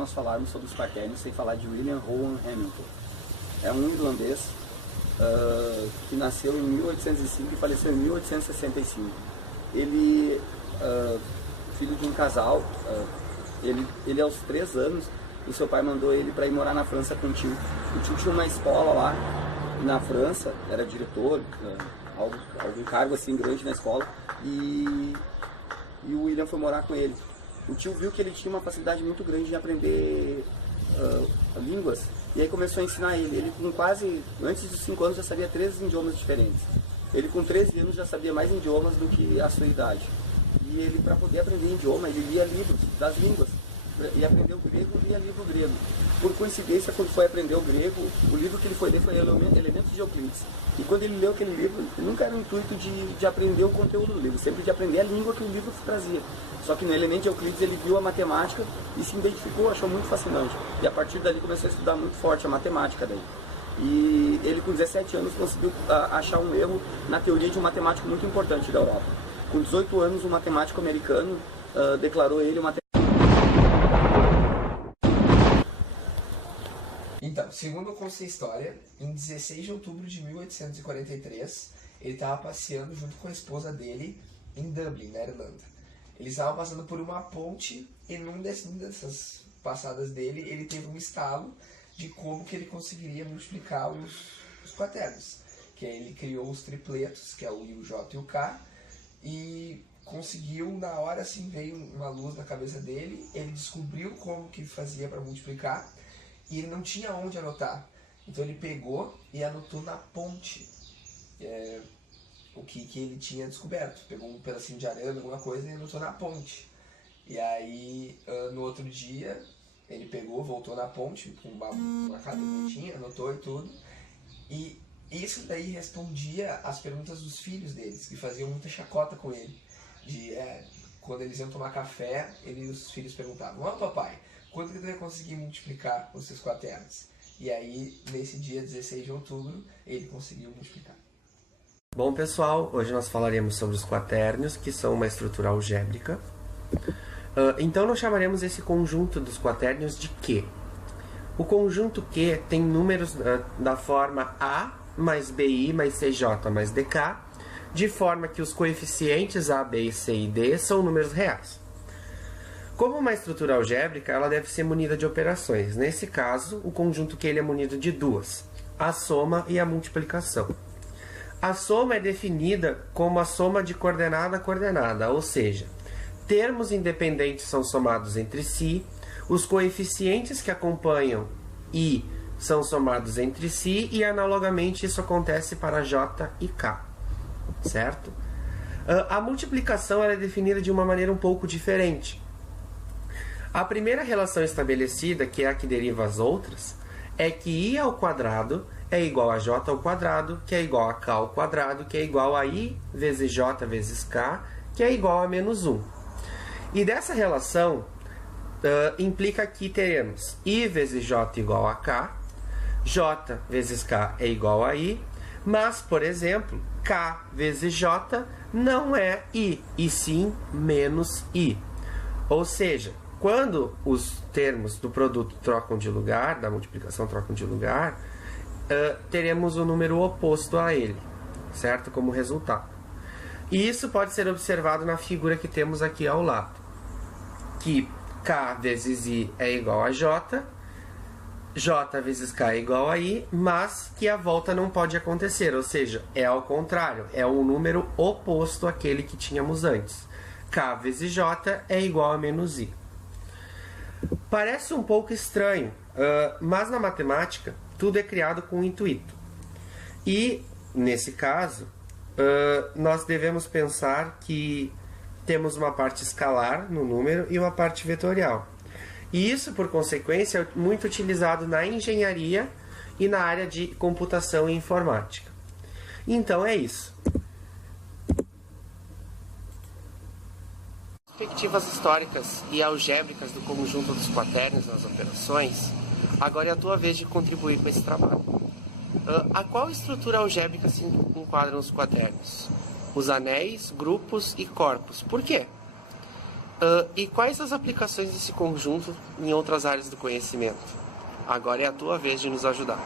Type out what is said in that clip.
nós falarmos sobre os quaternios sem falar de William Rowan Hamilton. É um irlandês que nasceu em 1805 e faleceu em 1865. Ele, filho de um casal, ele aos 3 anos, o seu pai mandou ele para ir morar na França com o tio. O tio tinha uma escola lá na França, era diretor, algum cargo assim grande na escola, e o William foi morar com ele. O tio viu que ele tinha uma facilidade muito grande de aprender línguas, e aí começou a ensinar ele. Ele com quase, antes dos 5 anos, já sabia 3 idiomas diferentes. Ele com 13 anos já sabia mais idiomas do que a sua idade. E ele, para poder aprender idioma, ele lia livros das línguas. E aprendeu grego, lia livro grego. Por coincidência, quando foi aprender o grego, o livro que ele foi ler foi Elementos de Euclides. E quando ele leu aquele livro, nunca era o intuito de aprender o conteúdo do livro, sempre de aprender a língua que o livro trazia. Só que no Elemento de Euclides ele viu a matemática e se identificou, achou muito fascinante. E a partir dali começou a estudar muito forte a matemática daí. E ele com 17 anos conseguiu achar um erro na teoria de um matemático muito importante da Europa. Com 18 anos, um matemático americano declarou ele uma. Então, segundo consta a história, em 16 de outubro de 1843, ele estava passeando junto com a esposa dele em Dublin, na Irlanda. Eles estavam passando por uma ponte e numa dessas passadas dele, ele teve um estalo de como que ele conseguiria multiplicar os quaternios. Que aí ele criou os tripletos, que é o I, o J e o K, e conseguiu, na hora assim, veio uma luz na cabeça dele, ele descobriu como que fazia para multiplicar, e ele não tinha onde anotar. Então ele pegou e anotou na ponte o que ele tinha descoberto. Pegou um pedacinho de arame, alguma coisa, e anotou na ponte. E aí, no outro dia, ele pegou, voltou na ponte, com uma cadernetinha, anotou e tudo. E isso daí respondia às perguntas dos filhos deles, que faziam muita chacota com ele. Quando eles iam tomar café, os filhos perguntavam: ó, papai, quando que tu vai conseguir multiplicar os seus quaternios? E aí, nesse dia 16 de outubro, ele conseguiu multiplicar. Bom, pessoal, hoje nós falaremos sobre os quaternios, que são uma estrutura algébrica. Então, nós chamaremos esse conjunto dos quaternios de Q. O conjunto Q tem números da forma A mais BI mais CJ mais DK, de forma que os coeficientes A, B, C e D são números reais. Como uma estrutura algébrica, ela deve ser munida de operações. Nesse caso, o conjunto Q ele é munido de duas: a soma e a multiplicação. A soma é definida como a soma de coordenada a coordenada, ou seja, termos independentes são somados entre si, os coeficientes que acompanham I são somados entre si e, analogamente, isso acontece para J e K, certo? A multiplicação ela é definida de uma maneira um pouco diferente. A primeira relação estabelecida, que é a que deriva as outras, é que I ao quadrado é igual a J ao quadrado, que é igual a K ao quadrado, que é igual a I vezes J vezes K, que é igual a menos 1. E dessa relação implica que teremos I vezes J igual a K, J vezes K é igual a I, mas, por exemplo, K vezes J não é I, e sim menos I. Ou seja, quando os termos do produto trocam de lugar, da multiplicação trocam de lugar, teremos o número oposto a ele, certo? Como resultado. E isso pode ser observado na figura que temos aqui ao lado, que K vezes I é igual a J, J vezes K é igual a I, mas que a volta não pode acontecer, ou seja, é ao contrário, é um número oposto àquele que tínhamos antes. K vezes J é igual a menos I. Parece um pouco estranho, mas na matemática tudo é criado com um intuito. E, nesse caso, nós devemos pensar que temos uma parte escalar no número e uma parte vetorial. E isso, por consequência, é muito utilizado na engenharia e na área de computação e informática. Então é isso. Perspectivas históricas e algébricas do conjunto dos quaternios nas operações, agora é a tua vez de contribuir com esse trabalho. A qual estrutura algébrica se enquadram os quaternios? Os anéis, grupos e corpos. Por quê? E quais as aplicações desse conjunto em outras áreas do conhecimento? Agora é a tua vez de nos ajudar.